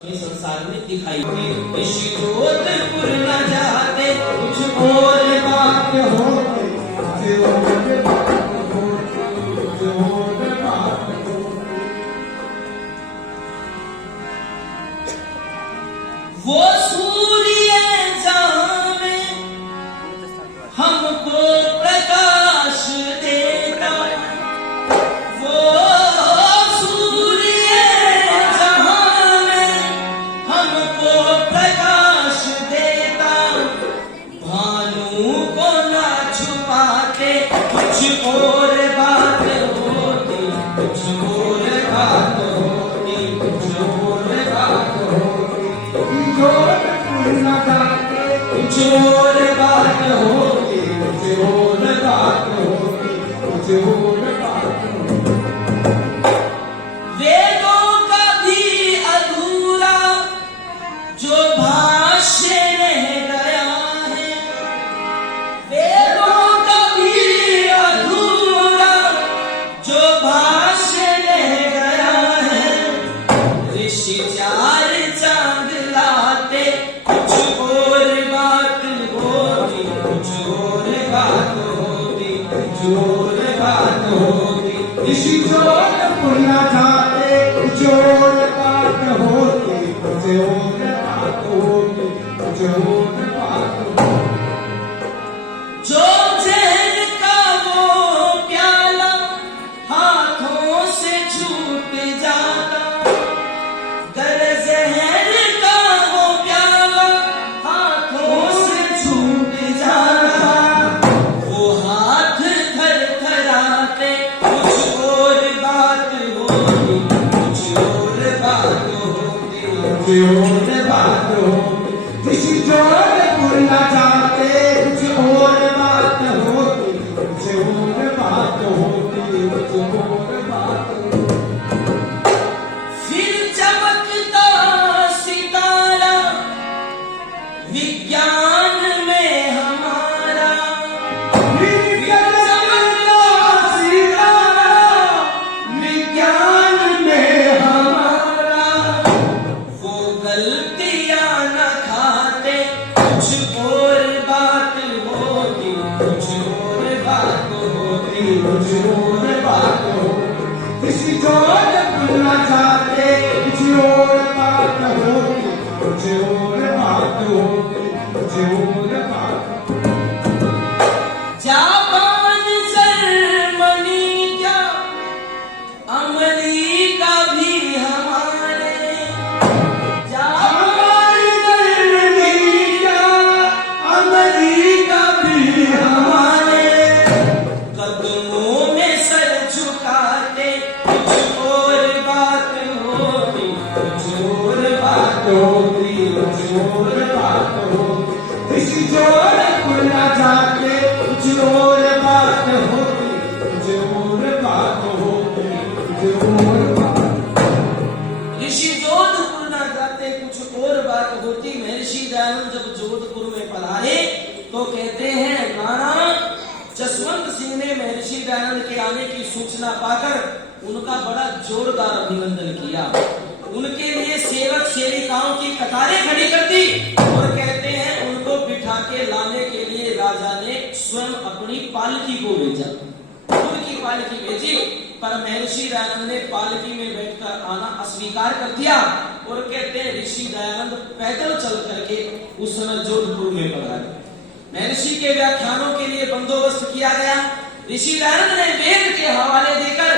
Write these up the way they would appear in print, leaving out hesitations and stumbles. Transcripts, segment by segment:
संसार में दिखाई जोधपुर न जाते कुछ और बात हो वो सूर्य जहां में हमको प्रकाश देता, वो सूर्य जहां में हमको प्रकाश देता, भानु को ना छुपाते कुछ और बात होती, कुछ और बात होती, कुछ और बात होती, कुछ और बात होती, कुछ और बात होती, कुछ और बात होती। वेदों का भी अधूरा जो भाष्य रह गया है, वेदों का भी अधूरा जो भाष्य रह गया है, ऋषि चार चांद लाते कुछ और बात होती, कुछ और बात होती, कुछ और बात होती, ऋषि जोधपुर न जाते कुछ और बात होती, कुछ और बात होती, कुछ और बात होती। जो जहर का वो प्याला हाथों से छूट जाता, दर जहर का वो प्याला हाथों से छूट जाता, वो हाथ थर थराते कुछ और बात होती, कुछ और बात होती, कुछ और बात होती। किसी जोधपुर न जाते कुछ और बात होती, कुछ और बात होती, कुछ और बात होती। फिर चमकता सितारा विज्ञान में हमारा, चमकता सितारा विज्ञान में हमारा, वो गलतियां न खाते कुछ और बात होती, कुछ और बात होती, कुछ और बात होती। किसी जोधपुर न जाते कुछ और बात होती, कुछ और बात होती, कुछ और बात होती। जापान जर्मनी क्या अमेरिका भी हमारे, जापान जर्मनी क्या अमेरिका भी हमारे, कदमों में सर झुकाते कुछ और बात होती, कुछ और बात होती, कुछ और बात होती। किसी जोधपुर न जाते कुछ और बात होती, कुछ और बात होती, कुछ और बात। ऋषि जोधपुर न जाते कुछ और बात होती। महर्षि दयानंद जब जोधपुर में पधारे तो कहते हैं, महाराज जसवंत सिंह ने महर्षि दयानंद के आने की सूचना पाकर उनका बड़ा जोरदार अभिनंदन किया, उनके लिए सेवक सेविकाओं की कतारें खड़ी कर दी और कहते हैं उनको बिठा के लाने के लिए राजा ने स्वयं अपनी पालकी को भेजा, उनकी पालकी भेजी, पर महर्षि दयानंद ने पालकी में बैठकर आना अस्वीकार कर दिया और कहते हैं ऋषि दयानंद पैदल चल करके उस समय जोधपुर में पधारे। महर्षि के व्याख्यानों के लिए बंदोबस्त किया गया। ऋषि दयानंद ने वेद के हवाले देकर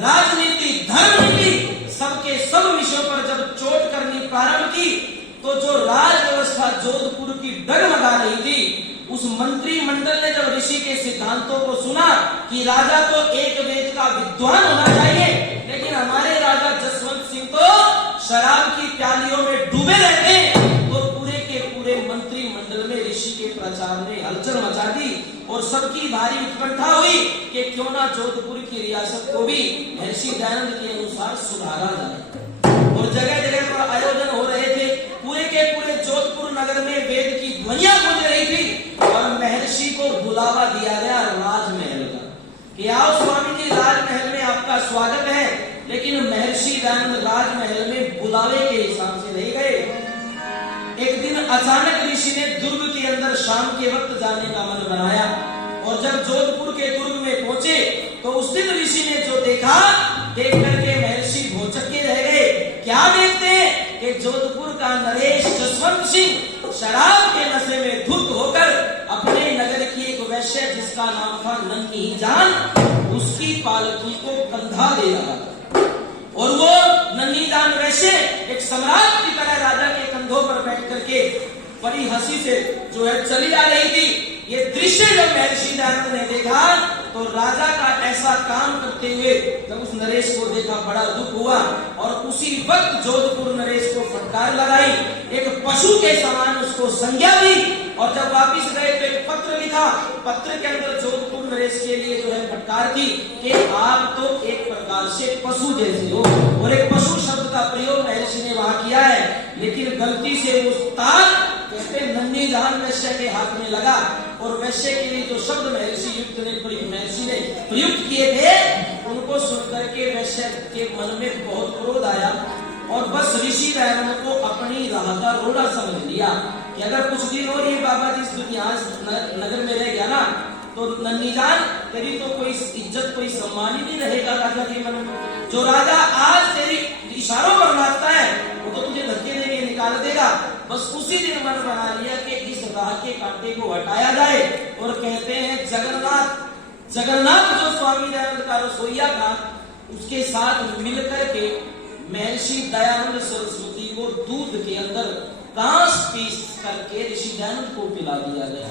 राजनीति, धर्म नीति, सबके सब विषयों पर जब चोट करनी प्रारंभ की तो जो राज व्यवस्था जोधपुर की डगमगा रही थी, उस मंत्रिमंडल ने जब ऋषि के सिद्धांतों को सुना कि राजा तो एक वेद का विद्वान होना चाहिए, लेकिन हमारे राजा जसवंत सिंह तो शराब की प्यालियों में डूबे रहते, तो पूरे के पूरे मंत्रिमंडल में ऋषि के प्रचार ने हलचल मचा दी और सबकी भारी उत्कंठा हुई कि क्यों ना जोधपुर की रियासत को भी महर्षि दयानंद के अनुसार सुधारा जाए। और जगह जगह पर आयोजन हो रहे थे, पूरे के पूरे जोधपुर नगर में वेद की ध्वनियां गूंज रही थी और महर्षि को बुलावा दिया गया राजमहल का कि आओ स्वामी जी, राजमहल में आपका स्वागत है। लेकिन महर्षि दयानंद राजमहल में बुलावे के हिसाब से नहीं अचानक ऋषि ने दुर्ग के अंदर शाम के वक्त जाने का मन बनाया और जब जोधपुर के दुर्ग में पहुंचे तो उस दिन ऋषि ने जो देखा, देख करके महर्षि भौचक्के रह गए। क्या देखते हैं कि जोधपुर का नरेश जसवंत सिंह शराब के नशे में धुत होकर अपने नगर की एक वैश्य जिसका नाम था नन्ही जान, उसकी पालकी को कंधा दे रहा था और वो नन्ही जान वैश्य एक सम्राट की तरह राजा के कंधों पर बैठ करके बड़ी हंसी से जो है चली आ रही थी। ये दृश्य जब महर्षि दयानंद ने देखा तो राजा का ऐसा काम करते हुए जब उस नरेश को देखा बड़ा दुख हुआ और उसी वक्त जोधपुर नरेश को फटकार लगाई, एक पशु के समान उसको संज्ञा दी और जब वापिस गए तो एक पत्र लिखा। पत्र के अंदर जोधपुर नरेश के लिए जो है फटकार थी कि आप तो एक प्रकार से पशु जैसे हो, और एक पशु शब्द का प्रयोग महर्षि ने वहां किया है, लेकिन गलती से उस तार कहते नन्ही जान वैश्य के हाथ में लगा और वैश्य के लिए जो शब्द महर्षि ने प्रयुक्त किए थे उनको सुनकर के वैश्य के मन में बहुत क्रोध आया और बस ऋषि दयानंद को अपनी राह का रोड़ा समझ लिया कि अगर कुछ दिन और ये बाबा जी इस दुनिया नगर में रह गया ना तो नन्ही जान तेरी तो कोई इज्जत कोई सम्मान ही नहीं रहेगा राजा के मन में। जो राजा आज तेरी इशारों पर नाचता है वो तो तुझे धक्के देके निकाल देगा। बस उसी दिन मन बना लिया कि इस राह के कांटे को हटाया जाए और कहते हैं जगन्नाथ जो स्वामी दयानंद का रसोईया था उसके साथ मिलकर के महर्षि दयानंद सरस्वती को दूध के अंदर कांस पीस करके ऋषि दयानंद को पिला दिया गया।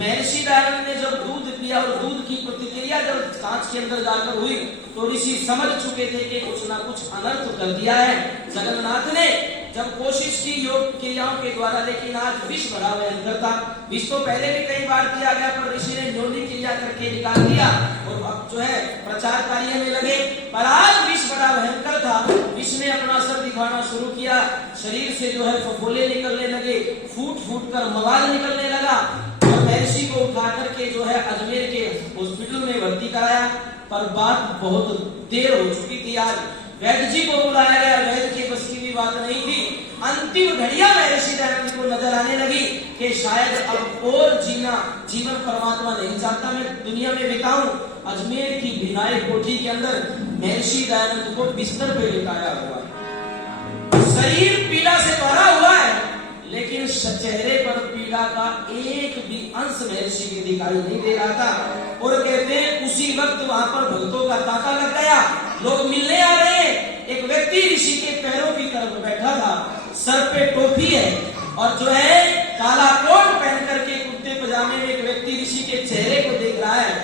महर्षि दयानंद ने जब दूध पिया और दूध की प्रतिक्रिया जब कांच के अंदर जाकर हुई तो ऋषि समझ चुके थे कि कुछ ना कुछ अनर्थ कर दिया है। जगन्नाथ ने जब कोशिश की योग क्रियाओं के द्वारा, लेकिन आज विष बड़ा भयंकर था। विष तो पहले भी कई बार दिया गया पर ऋषि ने न्योनी क्रिया करके निकाल दिया और अब जो है प्रचार कार्य में लगे। पर आज विष बड़ा भयंकर था। विष ने अपना असर दिखाना शुरू किया, शरीर से जो है फफोले निकलने लगे, फूट फूट कर मवाल निकलने लगा। महर्षि को उठा करके जो है अजमेर के हॉस्पिटल में भर्ती कराया, पर बात बहुत देर हो चुकी थी। आज वैद्य जी को बुलाया गया, वैद्य की बस की भी बात नहीं थी। अंतिम घड़िया महर्षि दयानंद को नजर आने लगी कि शायद अब और जीवन परमात्मा नहीं चाहता मैं दुनिया में बिताऊं। अजमेर की विनायक कोठी के अंदर महर्षि दयानंद को बिस्तर पे लिटाया हुआ, शरीर पीड़ा से भरा हुआ है, लेकिन चेहरे पर पीड़ा का एक भी अंश महर्षि के दिखाई नहीं दे रहा था। और कहते हैं उसी वक्त वहां पर भक्तों का तांता लग गया, लोग मिलने आ रहे हैं। एक व्यक्ति ऋषि के पैरों की तरफ बैठा था, सर पे टोपी है और जो है काला कोट पहन करके कुर्ते पजामे में एक व्यक्ति ऋषि के चेहरे को देख रहा है,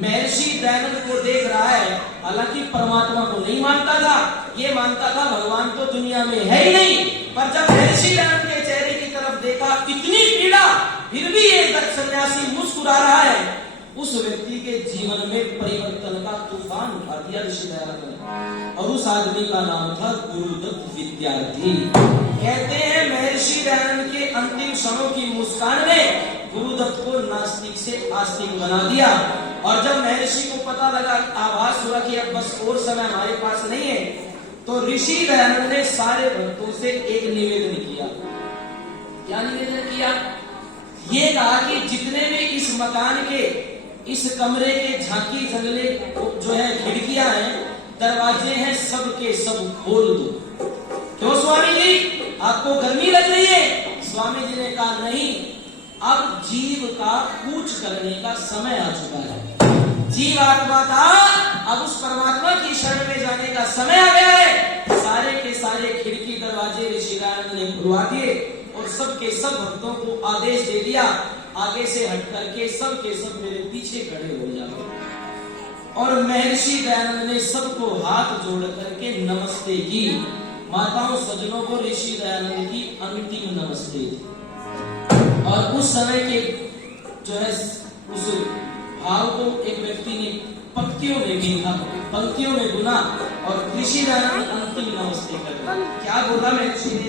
महर्षि दयानंद को देख रहा है। हालांकि परमात्मा को नहीं मानता था, ये मानता था भगवान तो दुनिया में है ही नहीं। पर जब महर्षि दयानंद के चेहरे की तरफ देखा, इतनी पीड़ा, फिर भी ये सन्यासी मुस्कुरा रहा है, उस व्यक्ति के जीवन में परिवर्तन का तूफान उठा दिया ऋषि दयानंद ने। और उस आदमी का नाम था गुरुदत्त विद्यार्थी। कहते हैं महर्षि दयानंद के अंतिम क्षणों की मुस्कान ने गुरुदत्त को नास्तिक से आस्तिक बना दिया। और जब महर्षि को पता लगा, आभास हुआ कि अब बस और समय हमारे पास नहीं है, तो ऋषि दयानंद ने सारे भक्तों से एक निवेदन किया। क्या निवेदन किया? ये कहा कि जितने भी इस मकान के, इस कमरे के झांकी जंगले जो है खिड़कियां हैं, दरवाजे हैं, सब के सब खोल दो। क्यों स्वामी जी, आपको गर्मी लग रही है? स्वामी जी ने कहा नहीं, अब जीव का कूच करने का समय आ चुका है। जीव आत्मा था, अब उस परमात्मा की शरण में जाने का समय आ गया है। सारे के सारे खिड़की दरवाजे ऋषि दयानंद ने खुलवा दिए और सब के सब भक्तों को आदेश दे दिया, आगे से हट करके सब के सब मेरे पीछे खड़े हो जाओ। और महर्षि दयानंद ने सबको हाथ जोड़ करके नमस्ते की। माताओं सज्जनों को ऋषि दयानंद की अंतिम नमस्ते। और उस समय के जो है उस भाव को एक व्यक्ति ने पंक्तियों में गुना और ऋषि दयानंद अंतिम नमस्ते कर। क्या बोला महर्षि ने?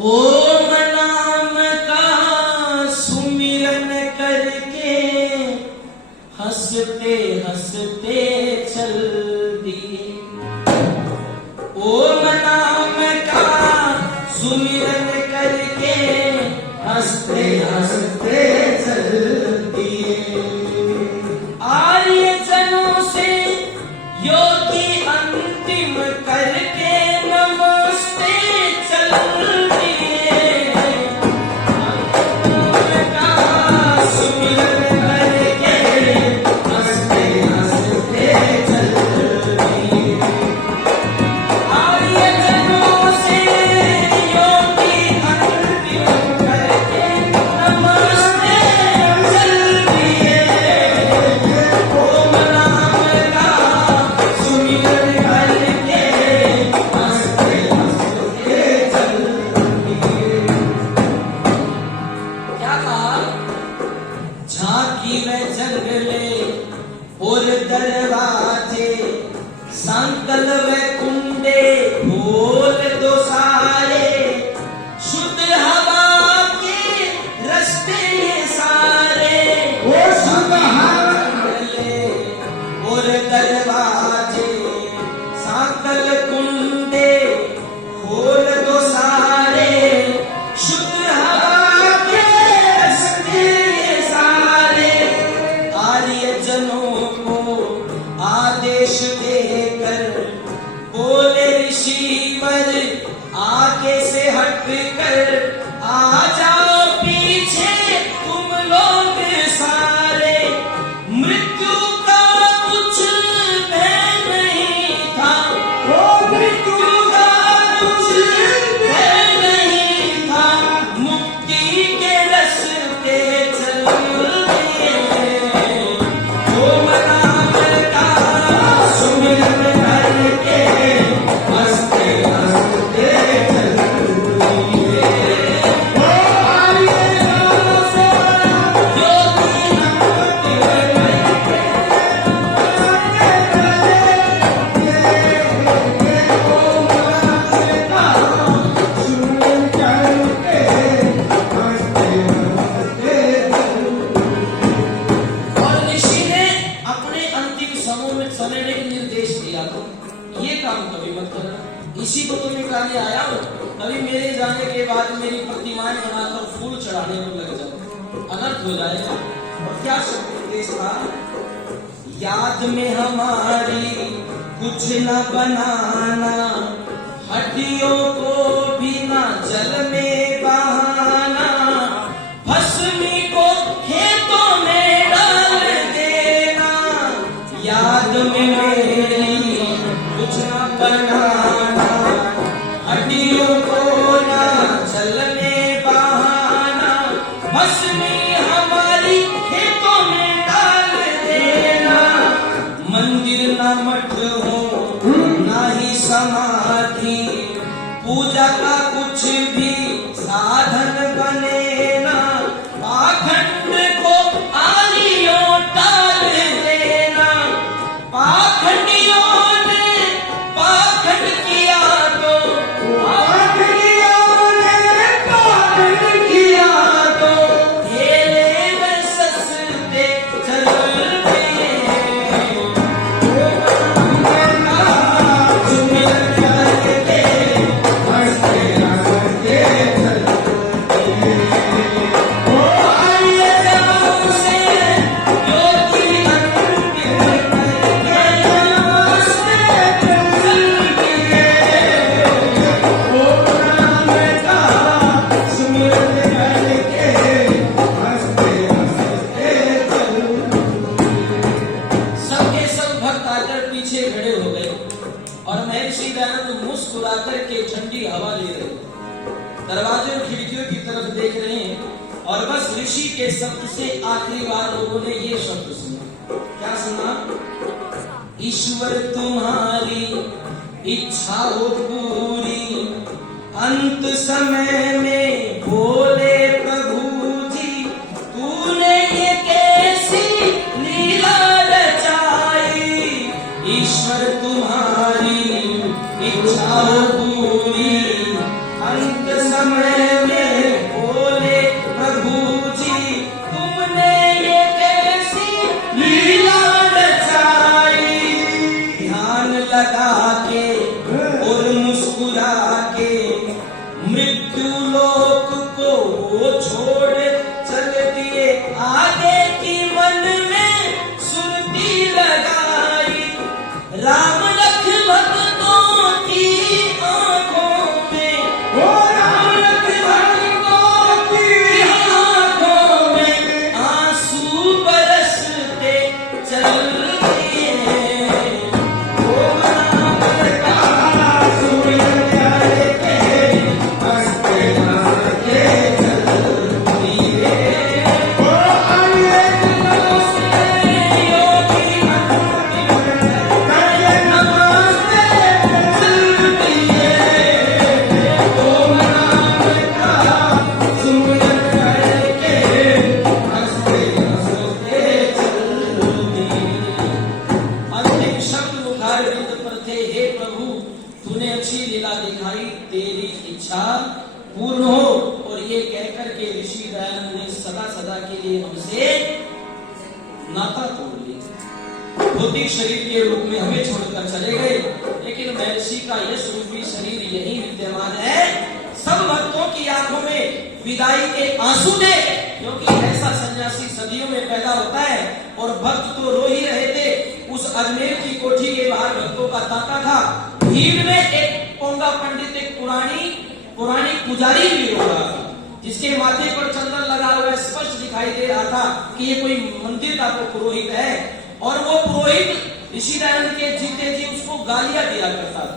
ओम नाम का सुमिरन करके हंसते हंसते चल दिए। ओम नाम वैकुंडे खोल दो सारे, शुद्ध हवा के रास्ते ये सारे, ओ शुद्ध हवा और दरवाजे साकल कुंडे खोल दो सारे, शुद्ध हवा के रास्ते ये सारे। आर्य जनों को आदेश देकर बोले ऋषि पर, आगे से हट कर आ जाओ पीछे तुम लोग सारे। मृत्यु का कुछ भय नहीं था, मृत्यु का कुछ भय नहीं था, मुक्ति के रास्ते चलते ओ मना करता सुमिरन करके हंसते हंसते चलते। ओ आर्य जनों से ज्योति नमक और ऋषि ने अपने अंतिम समय में निर्देश दिया तो ये काम कभी मत करना। इसी को तुम्हें कहने आया हो, कभी मेरे जाने के बाद मेरी प्रतिमाएं बनाकर फूल चढ़ाने को लग जाओ, अनर्थ हो जाएगा। और क्या निर्देश था? याद में हमारी कुछ न बनाना, हड्डियों को भी ना जल में बहाना, भस्मी को खेतों में डाल देना। याद में मेरी कुछ न बनाना, हड्डियों को ना जल में बहाना, भस्मी हमारी खेतों में डाल देना। मंदिर न मठ हो ना ही समाधि, पूजा का कुछ भी साधन बने ना, पाखंड को आलियों टाल देना। पाखंडियों ने पाखंड किया तो, पाखंडियों ने पाखंड किया तो, ठेले में सस्ते चलते। सबके सब भक्त आकर पीछे खड़े हो गए और महर्षि दयानंद मुस्कुराकर के ठंडी हवा ले रहे, दरवाजे और खिड़कियों की तरफ देख रहे हैं। और बस ऋषि के शब्द से आखिरी बार लोगों ने ये शब्द सुना। क्या सुना? ईश्वर तुम्हारी इच्छा हो पूरी, अंत समय में बोले प्रभु जी, तूने ये कैसी लीला रचाई। ईश्वर तुम्हारी इच्छा हो पूरी, अंत समय में बोले प्रभु जी, तुमने ये कैसी लीला रचाई। ध्यान लगा के और मुस्कुरा के मृत्यु लोक को वो छोड़ चल दिए, आगे की मन में सुरती लगाई। राम लखन भक्तों की आंखों में, ओ राम लखन भक्तों की आंखों में आंसू बरसते चलते। ओ राम का सुमिरन तूने अच्छी लीला दिखाई, तेरी इच्छा पूर्ण हो। और ये कहकर के ऋषि दयानंद ने सदा सदा के लिए हमसे नाता तोड़ लिया। भौतिक शरीर के रूप में हमें छोड़कर चले गए, लेकिन महर्षि का यश रूपी शरीर यही विद्यमान है। सब भक्तों की आंखों में विदाई के आंसू थे, क्योंकि ऐसा सन्यासी सदियों में पैदा होता है। और भक्त तो रो ही रहे थे। उस अजमेर की कोठी के बाहर भक्तों का तांता था। भीड़ में एक पोंगा पंडित, एक पुरानी पुजारी भी रो रहा था, जिसके माथे पर चंदन लगा हुआ स्पष्ट दिखाई दे रहा था कि ये कोई मंदिर का तो पुरोहित है। और वो पुरोहित ऋषि दयानंद के जीते जी उसको गालियां दिया करता था।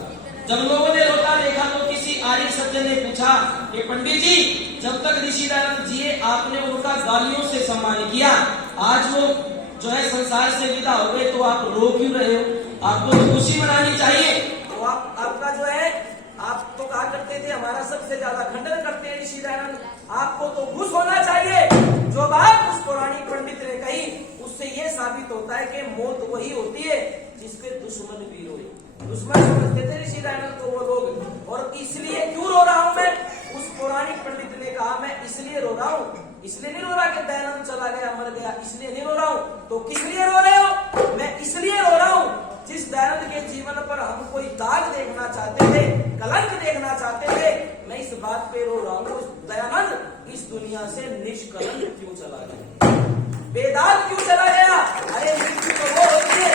जब लोगों ने रोता देखा तो किसी आर्य सज्जन ने पूछा कि पंडित जी, जब तक ऋषि दयानंद जिए आपने उनका गालियों से सम्मान किया, आज वो जो है संसार से विदा हो गए तो आप रो क्यों रहे हो? आपको तो खुशी मनानी चाहिए। तो आपका जो है, आप तो कहा करते थे हमारा सबसे ज्यादा खंडन करते हैं ऋषि दयानंद, आपको तो खुश होना चाहिए। जो बात उस पौराणिक पंडित ने कही, उससे यह साबित होता है कि मौत वही होती है जिसके दुश्मन भी रोए। दुश्मन समझते थे ऋषि दयानंद को वो लोग। और इसलिए क्यों रो रहा हूं मैं? उस पौराणिक पंडित ने कहा मैं इसलिए रो रहा हूं, इसलिए नहीं रो रहा कि दयानंद चला गया, मर गया, इसलिए नहीं रो रहा हूं। तो किस लिए रो रहे हो? मैं इसलिए रो रहा हूं, जिस दयानंद के जीवन पर हम कोई दाग देखना चाहते थे, कलंक देखना चाहते थे, मैं इस बात पे रो रहा हूं। दयानंद इस दुनिया से निष्कलंक क्यों चला गया, बेदाग क्यों चला गया? अरे मृत्यु तो वो होती है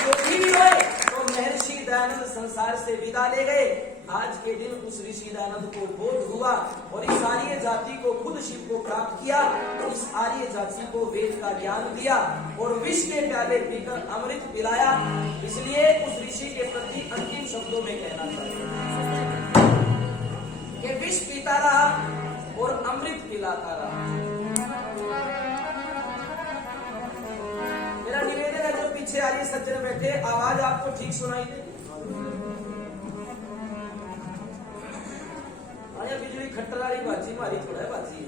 जो भी रोए। तो महर्षि दयानंद संसार से विदा ले गए। आज के दिन उस ऋषि दयानंद को बोध हुआ और इस आर्य जाति को खुद शिव को प्राप्त किया। इस आर्य जाति को वेद का ज्ञान दिया और विष के प्याले पीकर अमृत पिलाया। इसलिए उस ऋषि के प्रति अंतिम शब्दों में कहना चाहिए कि विष पीता रहा और अमृत पिलाता रहा। मेरा निवेदन है, जो पीछे आर्य सज्जन बैठे, आवाज आपको ठीक सुनाई दे? बिजली खट्टर वाली बाजी मारी थोड़ा है बाजी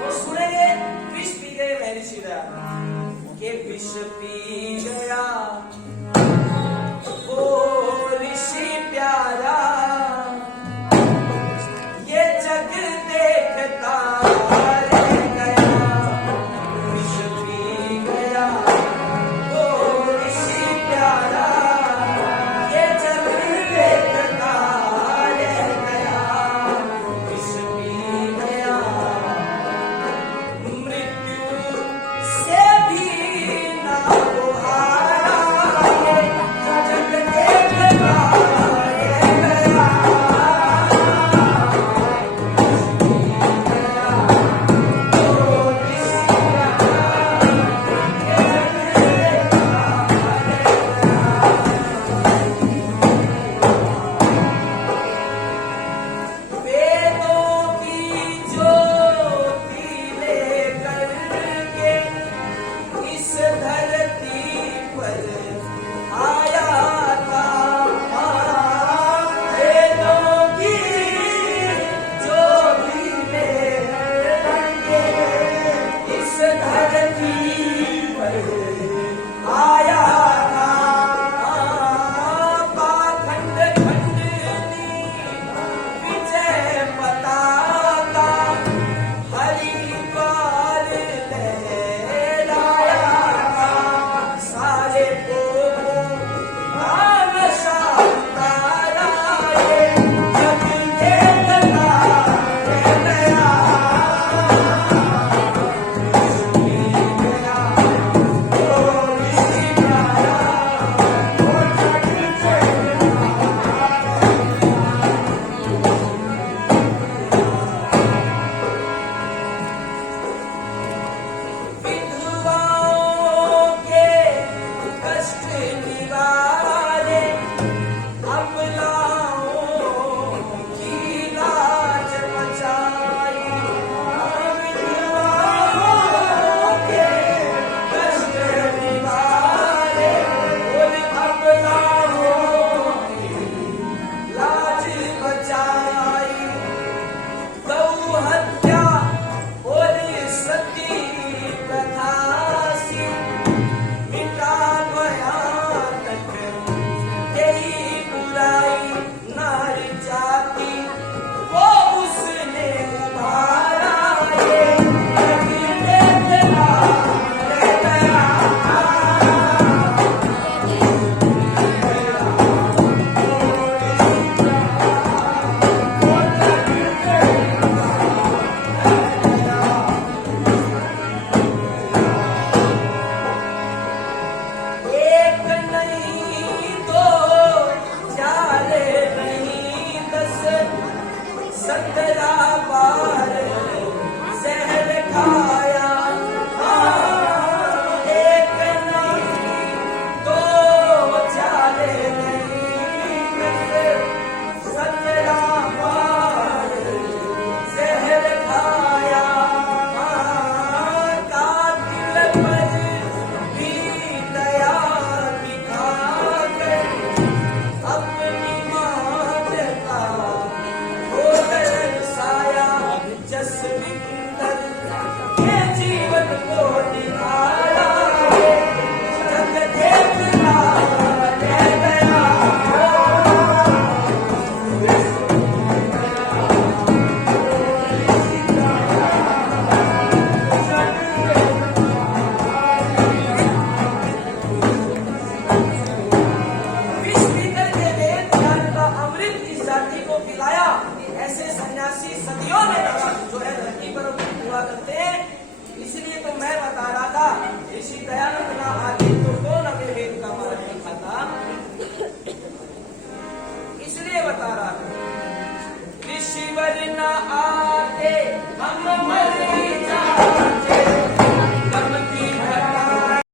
वो सुनेंगे। विष पी गए महर्षि दयानंद के, विष पी गया